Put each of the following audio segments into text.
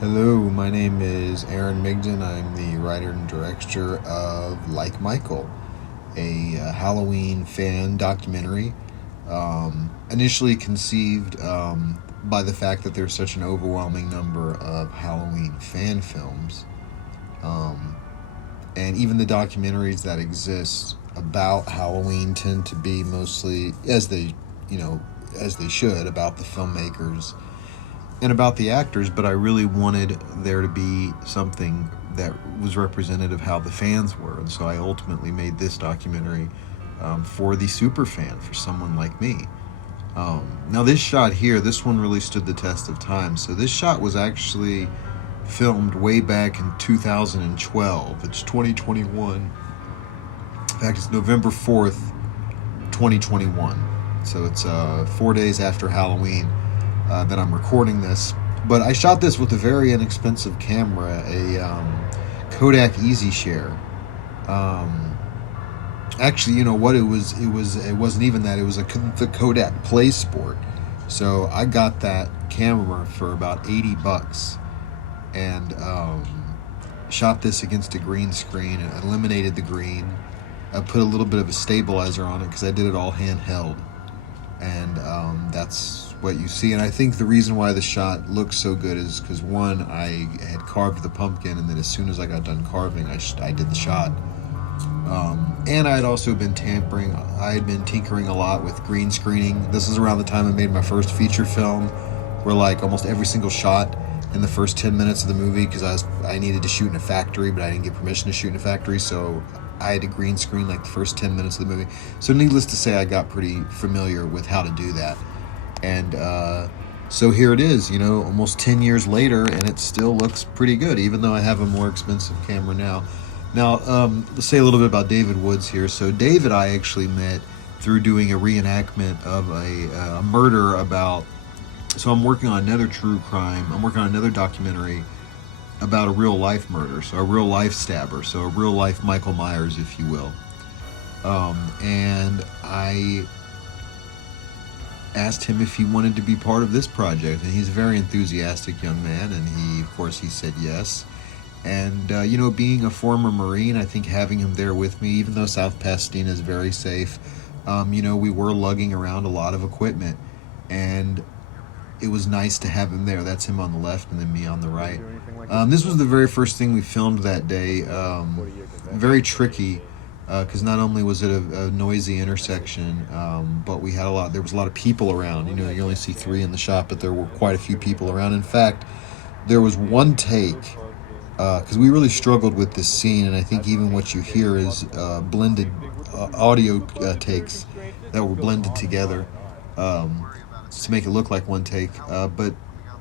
Hello, my name is Aaron Migden. I'm the writer and director of Like Michael, a Halloween fan documentary. Initially conceived by the fact that there's such an overwhelming number of Halloween fan films. Um, and even the documentaries that exist about Halloween tend to be mostly, you know, as they should, about the filmmakers and about the actors, but I really wanted there to be something that was representative of how the fans were, and so I ultimately made this documentary for the super fan, for someone like me. Now, this shot here, this one really stood the test of time. So this shot was actually filmed way back in 2012. It's 2021. In fact, it's November 4th, 2021. So it's 4 days after Halloween that I'm recording this. But I shot this with a very inexpensive camera, a Kodak EasyShare. Actually, you know what? It wasn't even that. It was the Kodak Play Sport. So I got that camera for about $80, and shot this against a green screen and eliminated the green. I put a little bit of a stabilizer on it because I did it all handheld, and that's what you see. And I think the reason why the shot looks so good is because, one, I had carved the pumpkin, and then as soon as I got done carving, I did the shot. And I had also been I had been tinkering a lot with green screening. This is around the time I made my first feature film, where like almost every single shot in the first 10 minutes of the movie, because I needed to shoot in a factory, but I didn't get permission to shoot in a factory, so I had to green screen like the first 10 minutes of the movie. So needless to say, I got pretty familiar with how to do that. And so here it is, almost 10 years later, and it still looks pretty good, even though I have a more expensive camera now. Now, let's say a little bit about David Woods here. So David I actually met through doing a reenactment of a murder about... So I'm working on another true crime. I'm working on another documentary about a real-life murder, so a real-life stabber, so a real-life Michael Myers, if you will. And I asked him if he wanted to be part of this project, and he's a very enthusiastic young man, and he said yes. And, being a former Marine, I think having him there with me, even though South Pasadena is very safe, we were lugging around a lot of equipment, and it was nice to have him there. That's him on the left and then me on the right. This was the very first thing we filmed that day. Very tricky, because not only was it a noisy intersection, but there was a lot of people around. You only see 3 in the shot, but there were quite a few people around. In fact, there was one take, because we really struggled with this scene, and I think even what you hear is blended audio takes that were blended together to make it look like one take. But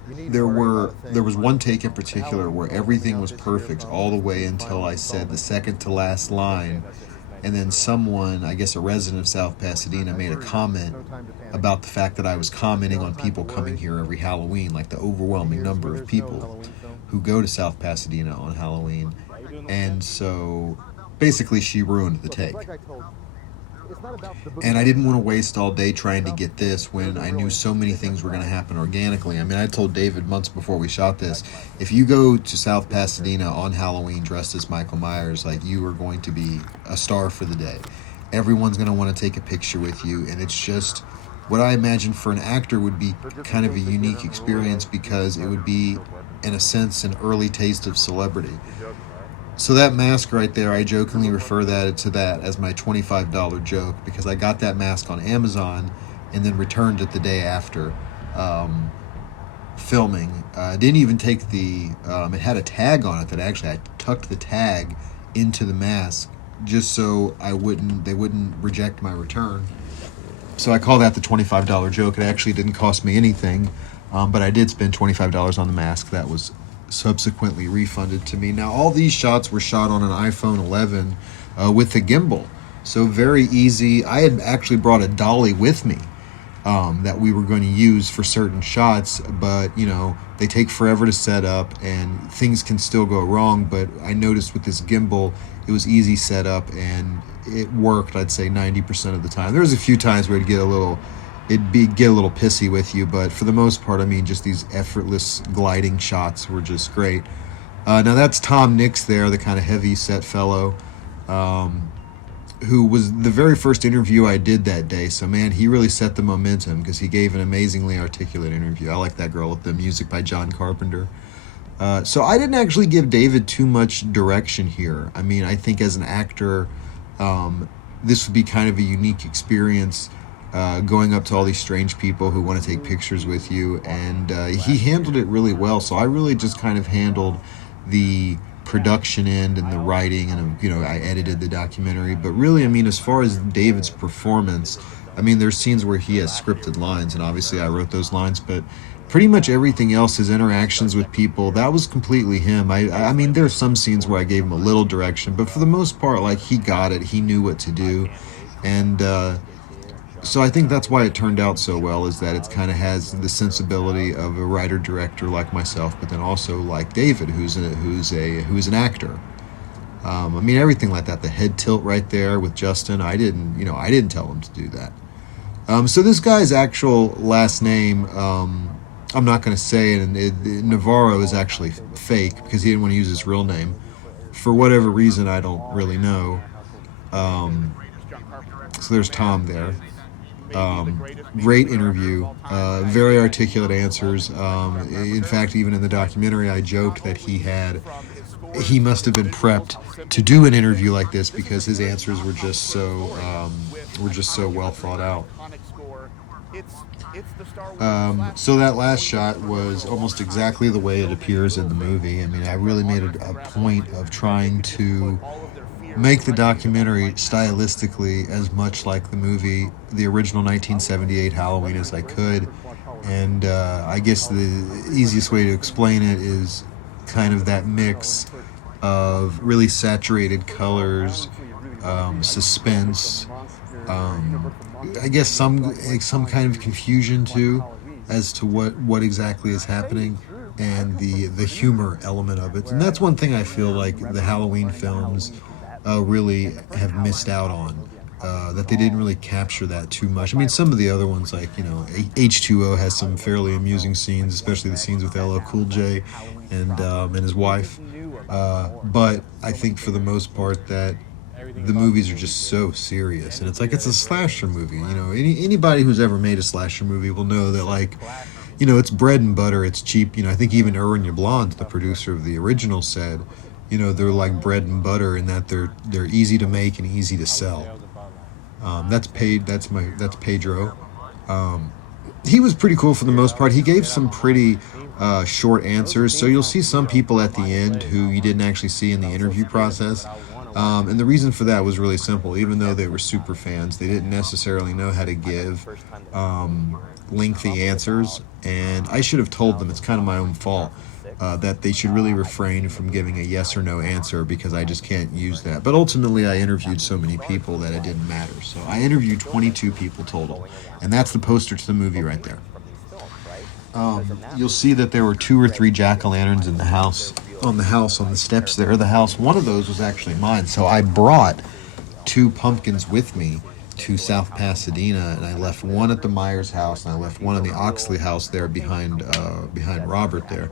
there was one take in particular where everything was perfect all the way until I said the second to last line, and then someone, I guess a resident of South Pasadena, made a comment about the fact that I was commenting on people coming here every Halloween, like the overwhelming number of people who go to South Pasadena on Halloween. And so basically she ruined the take. And I didn't want to waste all day trying to get this when I knew so many things were going to happen organically. I mean, I told David months before we shot this, if you go to South Pasadena on Halloween dressed as Michael Myers, like, you are going to be a star for the day. Everyone's going to want to take a picture with you, and it's just what I imagine for an actor would be kind of a unique experience, because it would be, in a sense, an early taste of celebrity. So that mask right there, I jokingly refer to that as my $25 joke, because I got that mask on Amazon and then returned it the day after filming. I didn't even take it had a tag on it that actually I tucked the tag into the mask just so they wouldn't reject my return. So I call that the $25 joke. It actually didn't cost me anything, but I did spend $25 on the mask. That was subsequently refunded to me. Now, all these shots were shot on an iPhone 11 with the gimbal, so very easy. I had actually brought a dolly with me that we were going to use for certain shots, but they take forever to set up and things can still go wrong. But I noticed with this gimbal, it was easy setup and it worked, I'd say 90% of the time. There was a few times where it'd get a little it'd be get a little pissy with you. But for the most part, I mean, just these effortless gliding shots were just great. Now that's Tom Nix there, the kind of heavy set fellow, um, who was the very first interview I did that day. So man, he really set the momentum because he gave an amazingly articulate interview. I like that girl with the music by John Carpenter. So I didn't actually give David too much direction here. I mean, I think as an actor, this would be kind of a unique experience, going up to all these strange people who want to take pictures with you, and he handled it really well. So I really just kind of handled the production end and the writing, and I edited the documentary. But really, I mean, as far as David's performance, I mean, there's scenes where he has scripted lines, and obviously I wrote those lines, but pretty much everything else, his interactions with people, that was completely him. I mean, there's some scenes where I gave him a little direction, but for the most part, like, he got it. He knew what to do, and so I think that's why it turned out so well, is that it kind of has the sensibility of a writer director like myself, but then also like David, who's an actor. I mean, everything like that, the head tilt right there with Justin, I didn't tell him to do that. So this guy's actual last name, I'm not going to say it, and Navarro is actually fake because he didn't want to use his real name for whatever reason. I don't really know. So there's Tom there. Great interview, very articulate answers. In fact, even in the documentary, I joked that he must have been prepped to do an interview like this because his answers were just so well thought out. So that last shot was almost exactly the way it appears in the movie. I mean, I really made a point of trying to make the documentary stylistically as much like the movie, the original 1978 Halloween, as I could. And I guess the easiest way to explain it is kind of that mix of really saturated colors, suspense, I guess some kind of confusion too as to what exactly is happening, and the humor element of it. And that's one thing I feel like the Halloween films really have missed out on, that they didn't really capture that too much. I mean, some of the other ones, like, H2O has some fairly amusing scenes, especially the scenes with LL Cool J and his wife. But I think for the most part that the movies are just so serious, and it's a slasher movie. Anybody who's ever made a slasher movie will know that, like, it's bread and butter, it's cheap. I think even Erwin Yablans, the producer of the original, said, they're like bread and butter in that they're easy to make and easy to sell. That's Pedro. He was pretty cool for the most part. He gave some pretty short answers, so you'll see some people at the end who you didn't actually see in the interview process. And the reason for that was really simple. Even though they were super fans, they didn't necessarily know how to give lengthy answers, and I should have told them, it's kind of my own fault, that they should really refrain from giving a yes or no answer, because I just can't use that. But ultimately, I interviewed so many people that it didn't matter. So I interviewed 22 people total, and that's the poster to the movie right there. You'll see that there were 2 or 3 jack-o'-lanterns in the house, on the steps there of the house. One of those was actually mine, so I brought 2 pumpkins with me to South Pasadena, and I left one at the Myers house, and I left one in the Oxley house there behind Robert there.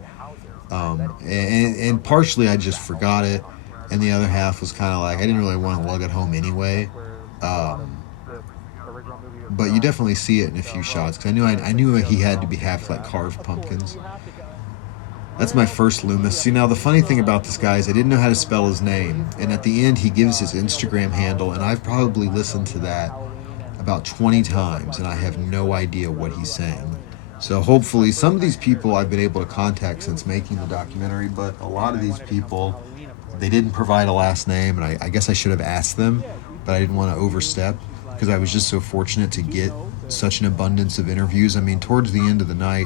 And partially I just forgot it, and the other half was kind of like I didn't really want to lug it home anyway. But you definitely see it in a few shots, because I knew he had to be half like carved pumpkins. That's my first Loomis. See, now the funny thing about this guy is I didn't know how to spell his name, and at the end he gives his Instagram handle, and I've probably listened to that about 20 times, and I have no idea what he's saying. So hopefully some of these people I've been able to contact since making the documentary, but a lot of these people, they didn't provide a last name, and I guess I should have asked them, but I didn't want to overstep, because I was just so fortunate to get such an abundance of interviews. I mean, towards the end of the night,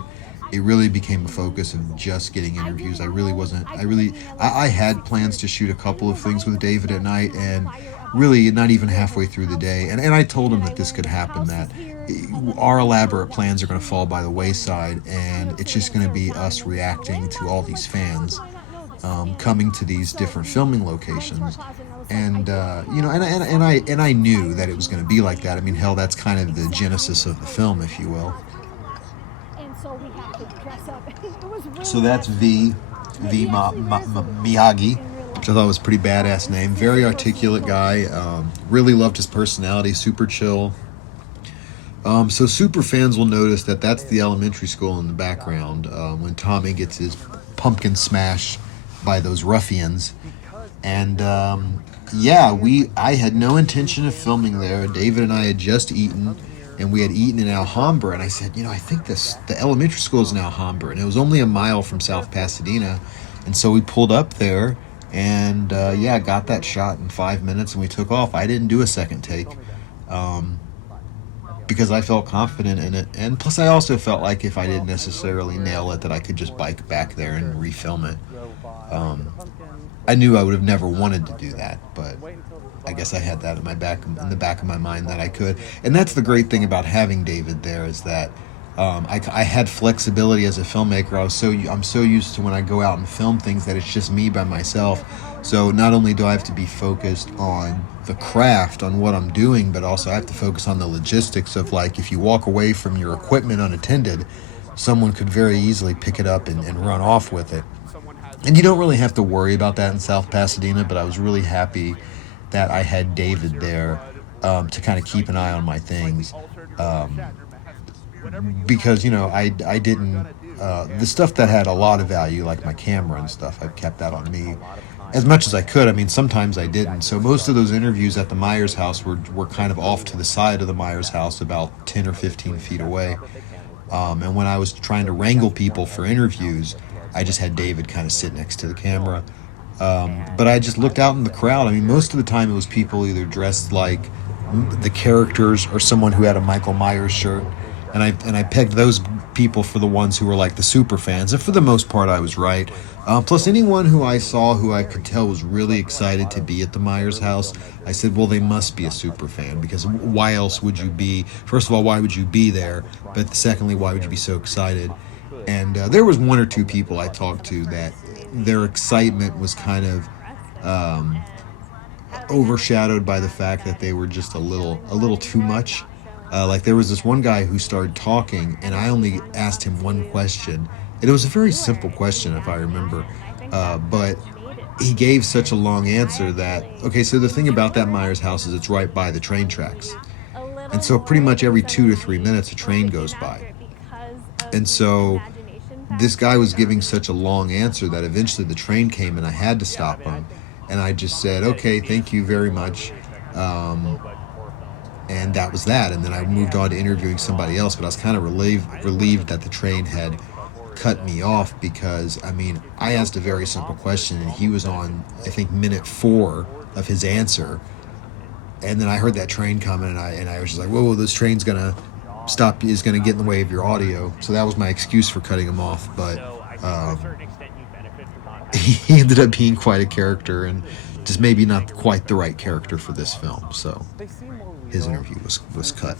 it really became a focus of just getting interviews. I had plans to shoot a couple of things with David at night, and really not even halfway through the day. And I told him that this could happen, that our elaborate plans are going to fall by the wayside, and it's just going to be us reacting to all these fans coming to these different filming locations. And and I knew that it was going to be like that. I mean, hell, that's kind of the genesis of the film, if you will. So that's Miyagi, which I thought was a pretty badass name. Very articulate guy. Really loved his personality. Super chill. So super fans will notice that that's the elementary school in the background when Tommy gets his pumpkin smashed by those ruffians. And I had no intention of filming there. David and I had just eaten, and we had eaten in Alhambra. And I said, I think the elementary school is in Alhambra, and it was only a mile from South Pasadena. And so we pulled up there, and got that shot in 5 minutes, and we took off. I didn't do a second take. Because I felt confident in it, and plus I also felt like if I didn't necessarily nail it, that I could just bike back there and refilm it. I knew I would have never wanted to do that, but I guess I had that in the back of my mind that I could. And that's the great thing about having David there, is that I had flexibility as a filmmaker. I'm so used to when I go out and film things that it's just me by myself. So not only do I have to be focused on the craft, on what I'm doing, but also I have to focus on the logistics of, like, if you walk away from your equipment unattended, someone could very easily pick it up and run off with it. And you don't really have to worry about that in South Pasadena, but I was really happy that I had David there to kind of keep an eye on my things. Because, I didn't, the stuff that had a lot of value, like my camera and stuff, I kept that on me as much as I could. I mean, sometimes I didn't. So most of those interviews at the Myers house were kind of off to the side of the Myers house, about 10 or 15 feet away. And when I was trying to wrangle people for interviews, I just had David kind of sit next to the camera. But I just looked out in the crowd. I mean, most of the time it was people either dressed like the characters or someone who had a Michael Myers shirt. And I pegged those people for the ones who were like the super fans. And for the most part, I was right. Plus, anyone who I saw who I could tell was really excited to be at the Myers house, I said, well, they must be a super fan, because why else would you be? First of all, why would you be there? But secondly, why would you be so excited? And there was one or two people I talked to that their excitement was kind of overshadowed by the fact that they were just a little too much. Like, there was this one guy who started talking, and I only asked him one question. It was a very simple question, if I remember, but he gave such a long answer that, okay, so the thing about that Myers house is it's right by the train tracks. And so pretty much every 2 to 3 minutes, a train goes by. And so this guy was giving such a long answer that eventually the train came and I had to stop him. And I just said, okay, thank you very much. And that was that. And then I moved on to interviewing somebody else, but I was kind of relieved that the train had cut me off, because, I mean, I asked a very simple question and he was on, I think, minute 4 of his answer. And then I heard that train coming, and I was just like, whoa, this train's going to stop, is going to get in the way of your audio. So that was my excuse for cutting him off. But he ended up being quite a character, and just maybe not quite the right character for this film. So his interview was cut.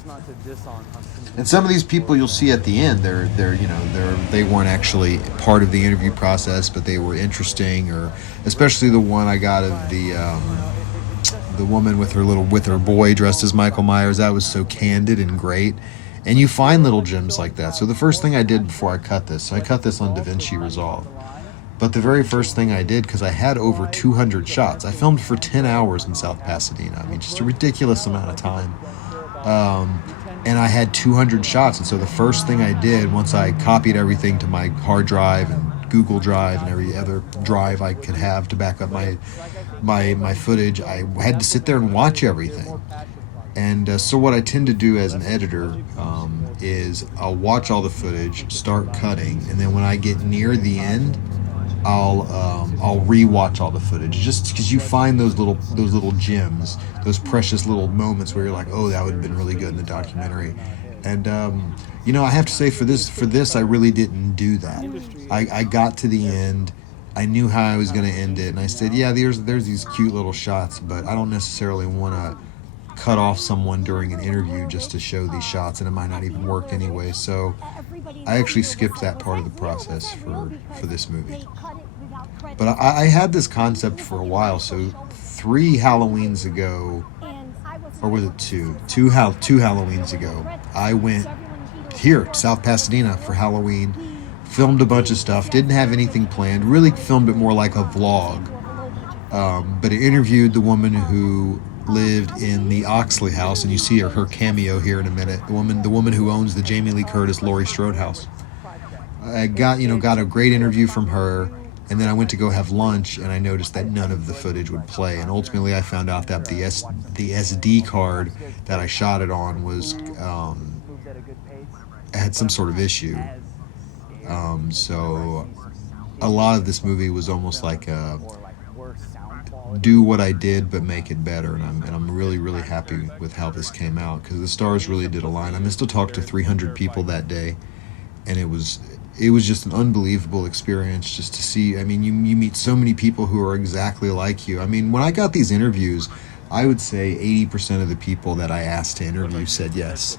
And some of these people you'll see at the end, they weren't actually part of the interview process, but they were interesting. Or especially the one I got of the woman with her boy dressed as Michael Myers. That was so candid and great. And you find little gems like that. So the first thing I did before I cut this, I cut this on DaVinci Resolve. But the very first thing I did, because I had over 200 shots, I filmed for 10 hours in South Pasadena. I mean, just a ridiculous amount of time. And I had 200 shots. And so the first thing I did, once I copied everything to my hard drive and Google Drive and every other drive I could have to back up my footage, I had to sit there and watch everything. And so what I tend to do as an editor is I'll watch all the footage, start cutting, and then when I get near the end, I'll rewatch all the footage, just because you find those little gems, those precious little moments where you're like, oh, that would have been really good in the documentary. And I have to say, for this I really didn't do that. I got to the end, I knew how I was going to end it, and I said, yeah, there's these cute little shots, but I don't necessarily want to cut off someone during an interview just to show these shots, and it might not even work anyway. So I actually skipped that part of the process for this movie. But I had this concept for a while. So 3 Halloweens ago, or was it two? Two Halloweens ago, I went here to South Pasadena for Halloween. Filmed a bunch of stuff. Didn't have anything planned. Really filmed it more like a vlog. But I interviewed the woman who lived in the Oxley house, and you see her cameo here in a minute. The woman who owns the Jamie Lee Curtis Laurie Strode house. I got a great interview from her, and then I went to go have lunch, and I noticed that none of the footage would play. And ultimately, I found out that the SD card that I shot it on was had some sort of issue. So a lot of this movie was almost like do what I did but make it better, and I'm really, really happy with how this came out, because the stars really did align. I missed to talk to 300 people that day, and it was just an unbelievable experience just to see. I mean, you meet so many people who are exactly like you. I mean, when I got these interviews, I would say 80% of the people that I asked to interview said yes.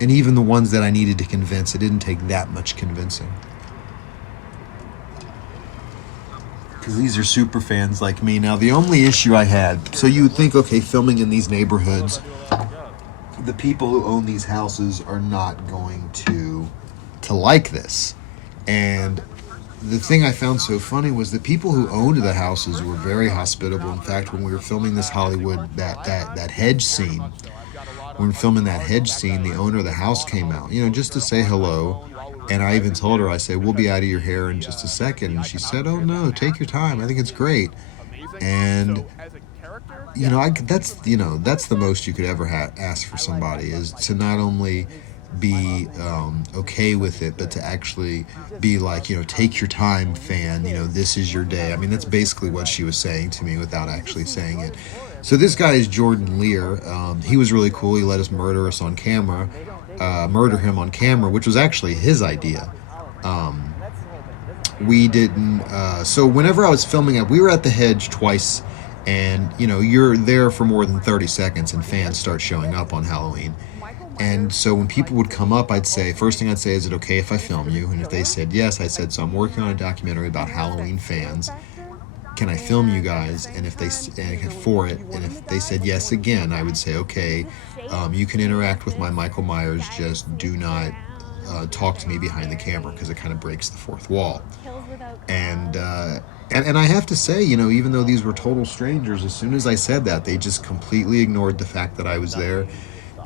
And even the ones that I needed to convince, it didn't take that much convincing. Because these are super fans like me. Now, the only issue I had, so you would think, okay, filming in these neighborhoods, the people who own these houses are not going to like this. And the thing I found so funny was the people who owned the houses were very hospitable. In fact, when we were filming this Hollywood, that hedge scene, when we were filming that hedge scene, the owner of the house came out, just to say hello. And I even told her, I said, we'll be out of your hair in just a second. And she said, oh no, take your time. I think it's great. And that's the most you could ever ask for somebody, is to not only be okay with it, but to actually be like, take your time, fan, this is your day. I mean, that's basically what she was saying to me without actually saying it. So this guy is Jordan Lear. He was really cool. He let us murder him on camera, which was actually his idea. We didn't, so whenever I was filming it, we were at the hedge twice, and you're there for more than 30 seconds and fans start showing up on Halloween. And so when people would come up, first thing I'd say, is it okay if I film you? And if they said yes, I said, so I'm working on a documentary about Halloween fans. Can I film you guys? And if they said yes again, I would say, okay, you can interact with my Michael Myers, just do not talk to me behind the camera, because it kind of breaks the fourth wall. And I have to say, even though these were total strangers, as soon as I said that, they just completely ignored the fact that I was there.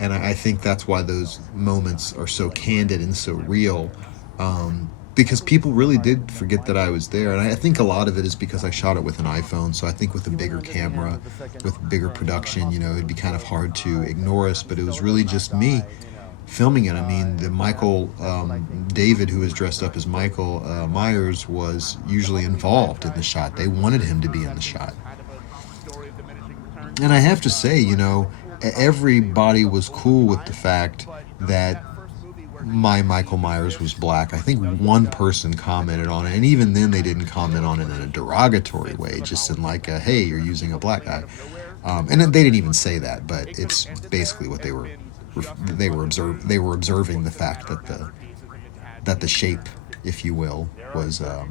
And I think that's why those moments are so candid and so real, because people really did forget that I was there. And I think a lot of it is because I shot it with an iPhone, so I think with a bigger camera, with bigger production, it'd be kind of hard to ignore us. But it was really just me filming it. I mean, the Michael, David, who was dressed up as Michael Myers, was usually involved in the shot. They wanted him to be in the shot. And I have to say, everybody was cool with the fact that my Michael Myers was black. I think one person commented on it, and even then they didn't comment on it in a derogatory way, just in like, hey, you're using a black guy. And they didn't even say that, but it's basically what they were observing the fact that the shape, if you will, was a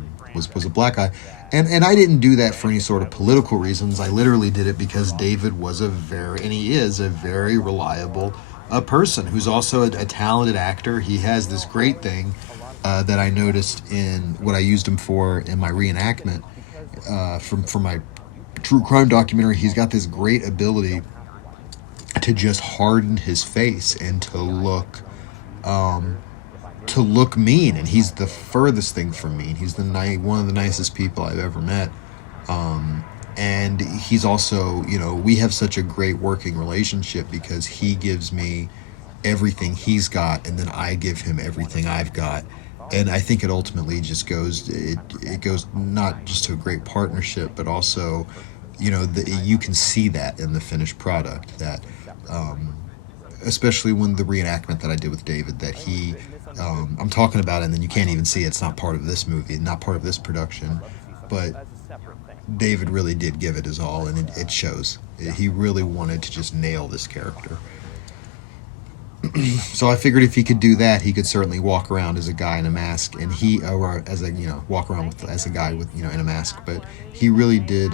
black guy. And I didn't do that for any sort of political reasons. I literally did it because David was he is a very reliable person who's also a talented actor. He has this great thing that I noticed in what I used him for in my reenactment for my true crime documentary. He's got this great ability to just harden his face and to look mean, and he's the furthest thing from mean. He's one of the nicest people I've ever met, and he's also, we have such a great working relationship because he gives me everything he's got, and then I give him everything I've got. And I think it ultimately just goes not just to a great partnership, but also, you can see that in the finished product, that especially when the reenactment that I did with David, that he, I'm talking about it, and then you can't even see it. It's not part of this movie, not part of this production, but David really did give it his all, and it shows. He really wanted to just nail this character. So I figured if he could do that, he could certainly walk around as a guy in a mask, and walk around as a guy with in a mask. But he really did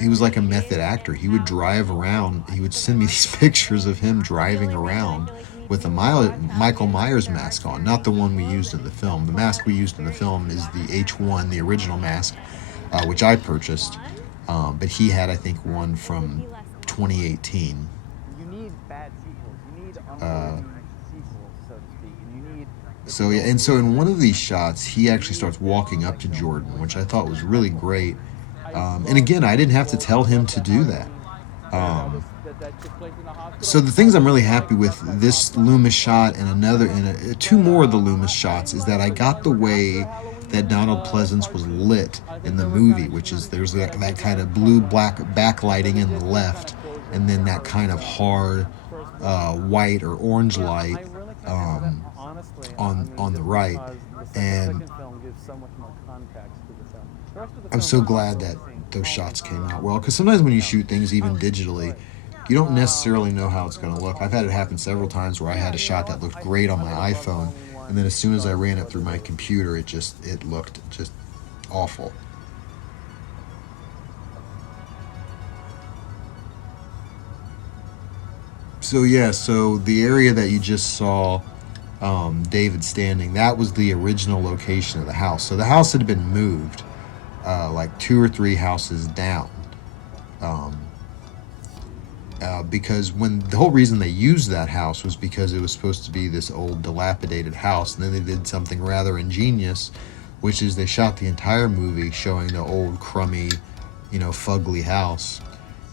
he was like a method actor. He would drive around. He would send me these pictures of him driving around with a Michael Myers mask on, not the one we used in the film. The mask we used in the film is the H1, the original mask, which I purchased. But he had, I think, one from 2018. You need bad sequels. You need Uh, sequels, so to speak. And you need. so yeah, and so in one of these shots, he actually starts walking up to Jordan, which I thought was really great. And again, I didn't have to tell him to do that. Um, so the things I'm really happy with this Loomis shot and two more of the Loomis shots is that I got the way that Donald Pleasance was lit in the movie, which is there's that kind of blue black backlighting in the left, and then that kind of hard white or orange light on the right. And I'm so glad that those shots came out well, because sometimes when you shoot things even digitally, you don't necessarily know how it's going to look. I've had it happen several times where I had a shot that looked great on my iPhone, and then as soon as I ran it through my computer, it looked just awful. So yeah, so the area that you just saw David standing, that was the original location of the house. So the house had been moved like 2 or 3 houses down. Because when the whole reason they used that house was because it was supposed to be this old dilapidated house, and then they did something rather ingenious, which is they shot the entire movie showing the old crummy, fugly house,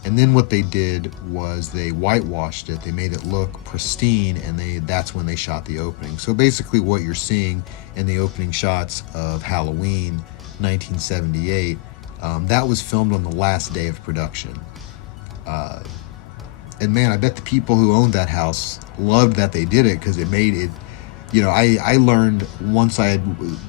and then what they did was they whitewashed it. They made it look pristine, and that's when they shot the opening. So basically what you're seeing in the opening shots of Halloween 1978, that was filmed on the last day of production. And man, I bet the people who owned that house loved that they did it, because it made it, I learned once I had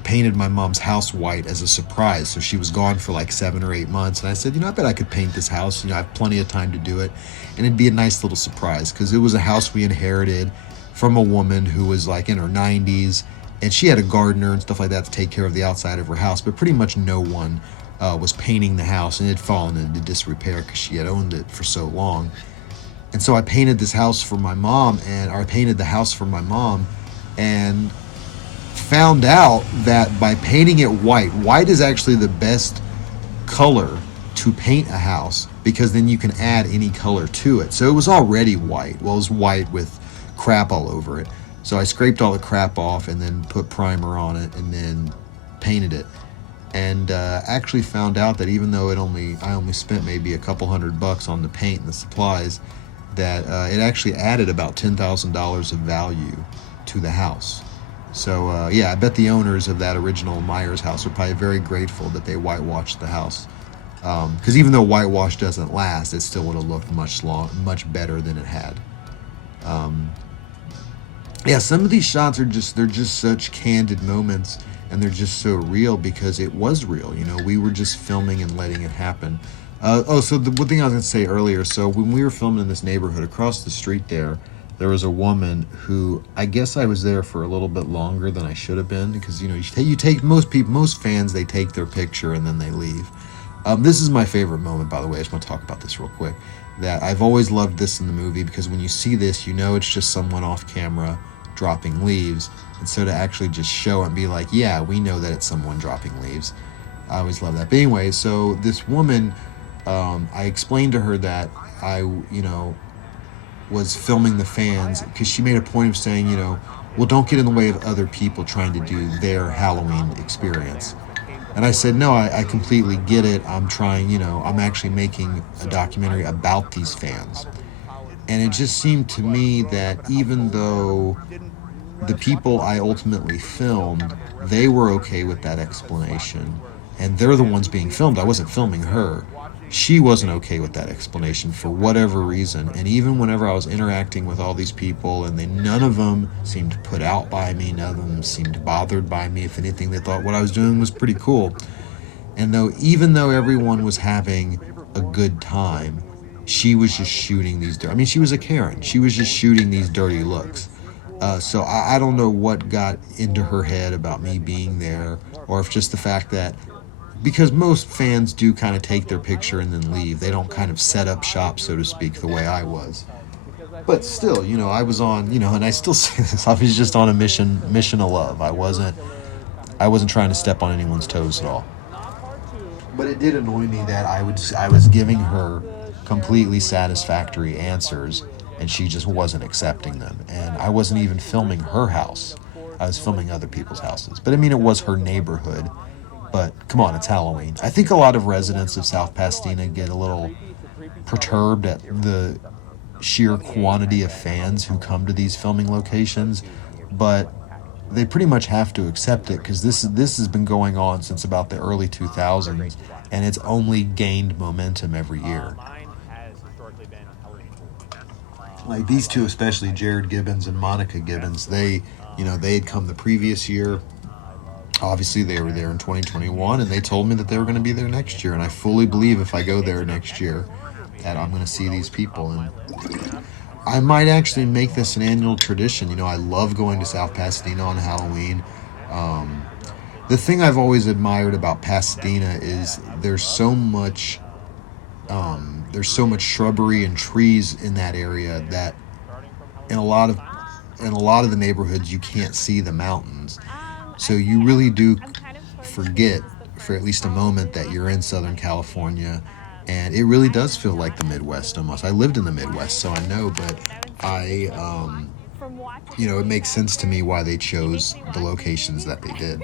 painted my mom's house white as a surprise. So she was gone for like 7 or 8 months. And I said, I bet I could paint this house. I have plenty of time to do it. And it'd be a nice little surprise, because it was a house we inherited from a woman who was like in her 90s. And she had a gardener and stuff like that to take care of the outside of her house. But pretty much no one was painting the house, and it had fallen into disrepair because she had owned it for so long. And so I painted the house for my mom, and found out that by painting it white is actually the best color to paint a house, because then you can add any color to it. So it was already white. Well, it was white with crap all over it. So I scraped all the crap off and then put primer on it and then painted it. And actually found out that even though I only spent maybe a couple $100 on the paint and the supplies, that it actually added about $10,000 of value to the house. So I bet the owners of that original Myers house are probably very grateful that they whitewashed the house, because even though whitewash doesn't last, it still would have looked much better than it had. Some of these shots they're just such candid moments, and they're just so real because it was real. We were just filming and letting it happen. So the one thing I was going to say earlier, so when we were filming in this neighborhood, across the street there was a woman who, I guess I was there for a little bit longer than I should have been, because, you take most fans, they take their picture and then they leave. This is my favorite moment, by the way. I just want to talk about this real quick, that I've always loved this in the movie, because when you see this, it's just someone off camera dropping leaves. And so to actually just show and be like, yeah, we know that it's someone dropping leaves. I always love that. But anyway, so this woman, I explained to her that I, was filming the fans, because she made a point of saying, well, don't get in the way of other people trying to do their Halloween experience. And I said, no, I completely get it. I'm trying, I'm actually making a documentary about these fans. And it just seemed to me that even though the people I ultimately filmed, they were okay with that explanation, and they're the ones being filmed. I wasn't filming her. She wasn't okay with that explanation for whatever reason. And even whenever I was interacting with all these people, and none of them seemed put out by me, none of them seemed bothered by me. If anything, they thought what I was doing was pretty cool. And even though everyone was having a good time, she was just shooting these she was a Karen. She was just shooting these dirty looks. So I don't know what got into her head about me being there, or if just the fact that because most fans do kind of take their picture and then leave. They don't kind of set up shop, so to speak, the way I was. But still, I was on, and I still say this. I was just on a mission of love. I wasn't trying to step on anyone's toes at all. But it did annoy me that I was giving her completely satisfactory answers, and she just wasn't accepting them. And I wasn't even filming her house. I was filming other people's houses. But I mean, it was her neighborhood. But come on, it's Halloween. I think a lot of residents of South Pasadena get a little perturbed at the sheer quantity of fans who come to these filming locations, but they pretty much have to accept it because this has been going on since about the early 2000s, and it's only gained momentum every year. Like these two, especially Jared Gibbons and Monica Gibbons, they had come the previous year. Obviously, they were there in 2021, and they told me that they were going to be there next year. And I fully believe if I go there next year, that I'm going to see these people. And I might actually make this an annual tradition. I love going to South Pasadena on Halloween. The thing I've always admired about Pasadena is there's so much shrubbery and trees in that area that in a lot of the neighborhoods you can't see the mountains. So you really do forget for at least a moment that you're in Southern California, and it really does feel like the Midwest almost. I lived in the Midwest, so I know, but it makes sense to me why they chose the locations that they did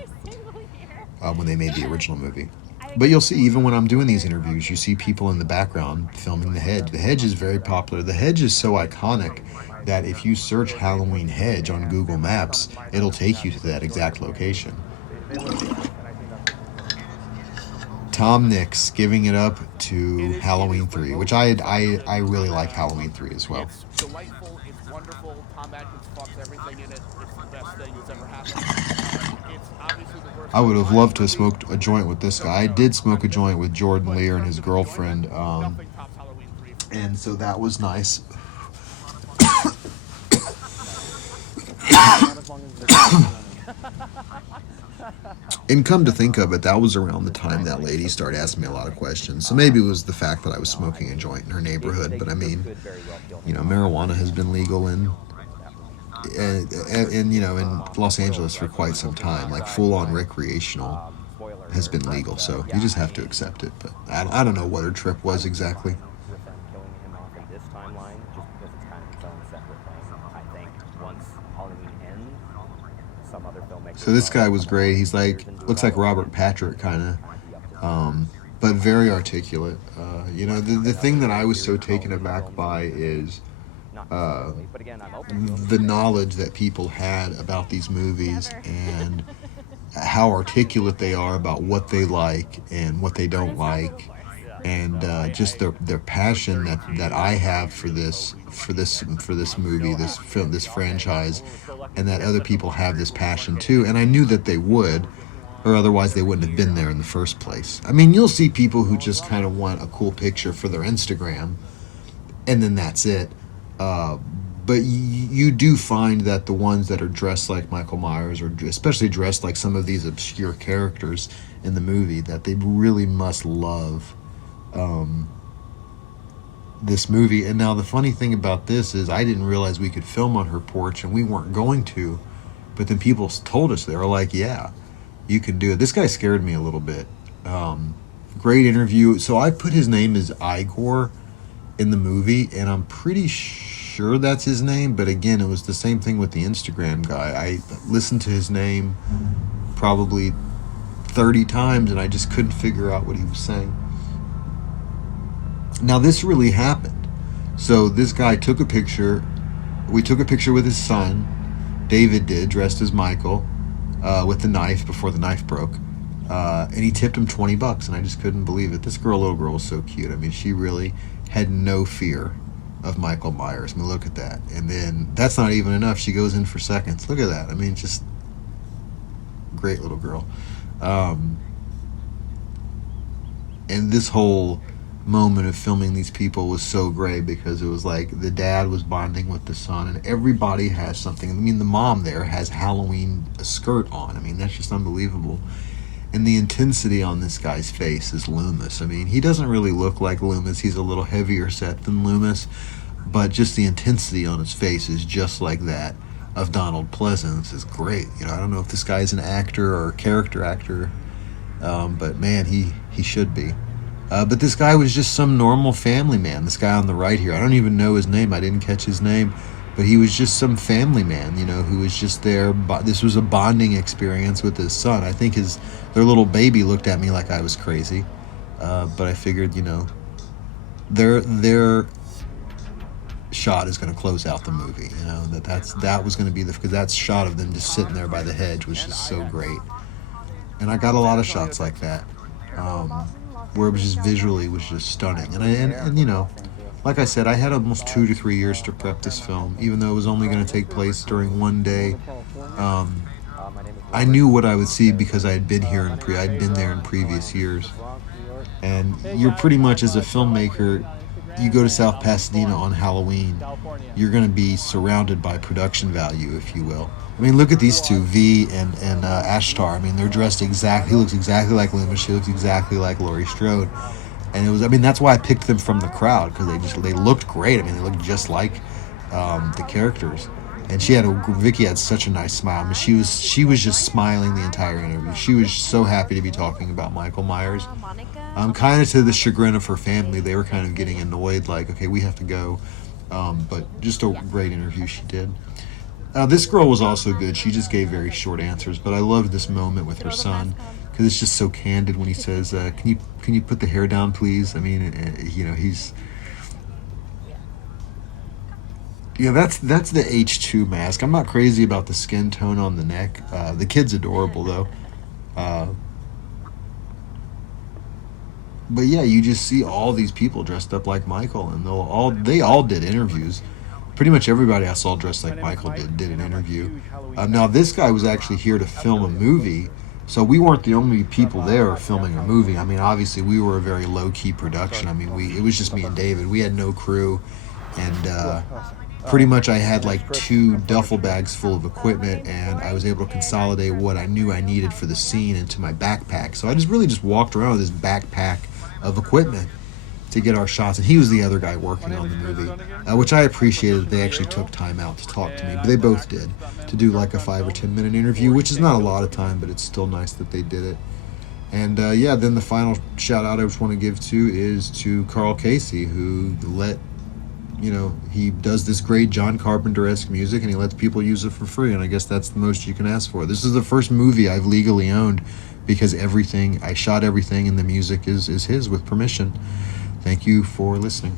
when they made the original movie. But you'll see, even when I'm doing these interviews, you see people in the background filming the hedge. The hedge is very popular. The hedge is so iconic that if you search Halloween hedge on Google Maps, it'll take you to that exact location. Tom Nix giving it up to Halloween 3, which I really like Halloween 3 as well. It's delightful, it's wonderful. Tom Atkins fucks everything in it. It's the best thing that's ever happened. It's obviously the worst. I would have loved to have smoked a joint with this guy. I did smoke a joint with Jordan Lear and his girlfriend, and so that was nice. And come to think of it, that was around the time that lady started asking me a lot of questions. So maybe it was the fact that I was smoking a joint in her neighborhood. But I mean, marijuana has been legal in Los Angeles for quite some time. Like full-on recreational has been legal. So you just have to accept it. But I don't know what her trip was exactly. So this guy was great. He's looks like Robert Patrick kind of, but very articulate. The thing that I was so taken aback by is the knowledge that people had about these movies and how articulate they are about what they like and what they don't like, and just their passion that I have for this movie, this film, this franchise, and that other people have this passion too. And I knew that they would, or otherwise they wouldn't have been there in the first place. I mean, you'll see people who just kind of want a cool picture for their Instagram, and then that's it. But you do find that the ones that are dressed like Michael Myers, or especially dressed like some of these obscure characters in the movie, that they really must love this movie. And now the funny thing about this is I didn't realize we could film on her porch, and we weren't going to, but then people told us, they were like, yeah, you can do it. This guy scared me a little bit. Great interview. So I put his name as Igor in the movie, and I'm pretty sure that's his name, but again, it was the same thing with the Instagram guy. I listened to his name probably 30 times, and I just couldn't figure out what he was saying. Now, this really happened. So this guy took a picture. We took a picture with his son. David did, dressed as Michael, with the knife before the knife broke. And he tipped him $20, and I just couldn't believe it. This little girl was so cute. I mean, she really had no fear of Michael Myers. I mean, look at that. And then that's not even enough. She goes in for seconds. Look at that. I mean, just great little girl. And this whole moment of filming these people was so great, because it was like the dad was bonding with the son, and everybody has something. I mean, the mom there has Halloween skirt on. I mean, that's just unbelievable. And the intensity on this guy's face is Loomis. I mean, he doesn't really look like Loomis. He's a little heavier set than Loomis, but just the intensity on his face is just like that of Donald Pleasance. Is great. You know, I don't know if this guy's an actor or a character actor, but man, he should be. But this guy was just some normal family man. This guy on the right here, I don't even know his name. I didn't catch his name. But he was just some family man, you know, who was just there. This was a bonding experience with his son. I think their little baby looked at me like I was crazy. But I figured, you know, their shot is going to close out the movie. You know, that was going to be because that shot of them just sitting there by the hedge was just so great. And I got a lot of shots like that, where it was just visually was just stunning. And you know, like I said, I had almost 2 to 3 years to prep this film, even though it was only going to take place during one day. I knew what I would see because I had been here I'd been there in previous years. And you're pretty much, as a filmmaker, you go to South Pasadena on Halloween, you're going to be surrounded by production value, if you will. I mean, look at these two, V and Ashtar. I mean, they're dressed exactly. He looks exactly like Loomis. She looks exactly like Laurie Strode. And it was, I mean, that's why I picked them from the crowd, because they looked great. I mean, they looked just like the characters. And Vicky had such a nice smile. I mean, she was just smiling the entire interview. She was so happy to be talking about Michael Myers. Kind of to the chagrin of her family, they were kind of getting annoyed, like, okay, we have to go. But just a great interview she did. This girl was also good. She just gave very short answers, but I loved this moment with her son, because it's just so candid when he says, can you put the hair down, please? I mean, you know, he's... Yeah, that's the H2 mask. I'm not crazy about the skin tone on the neck. The kid's adorable, though. But yeah, you just see all these people dressed up like Michael, and they all did interviews. Pretty much everybody I saw dressed like Michael did an interview. Now, this guy was actually here to film a movie, so we weren't the only people there filming a movie. I mean, obviously, we were a very low-key production. I mean, it was just me and David. We had no crew, and pretty much I had like 2 duffel bags full of equipment, and I was able to consolidate what I knew I needed for the scene into my backpack. So I just walked around with this backpack of equipment to get our shots, and he was the other guy working on the movie, which I appreciated that they actually took time out to talk to me. But they both did, to do like a 5 or 10 minute interview, which is not a lot of time, but it's still nice that they did it. And yeah, then the final shout out I just want to give to is to Carl Casey, who he does this great John Carpenter-esque music, and he lets people use it for free, and I guess that's the most you can ask for. This is the first movie I've legally owned, because I shot everything, and the music is his with permission. Thank you for listening.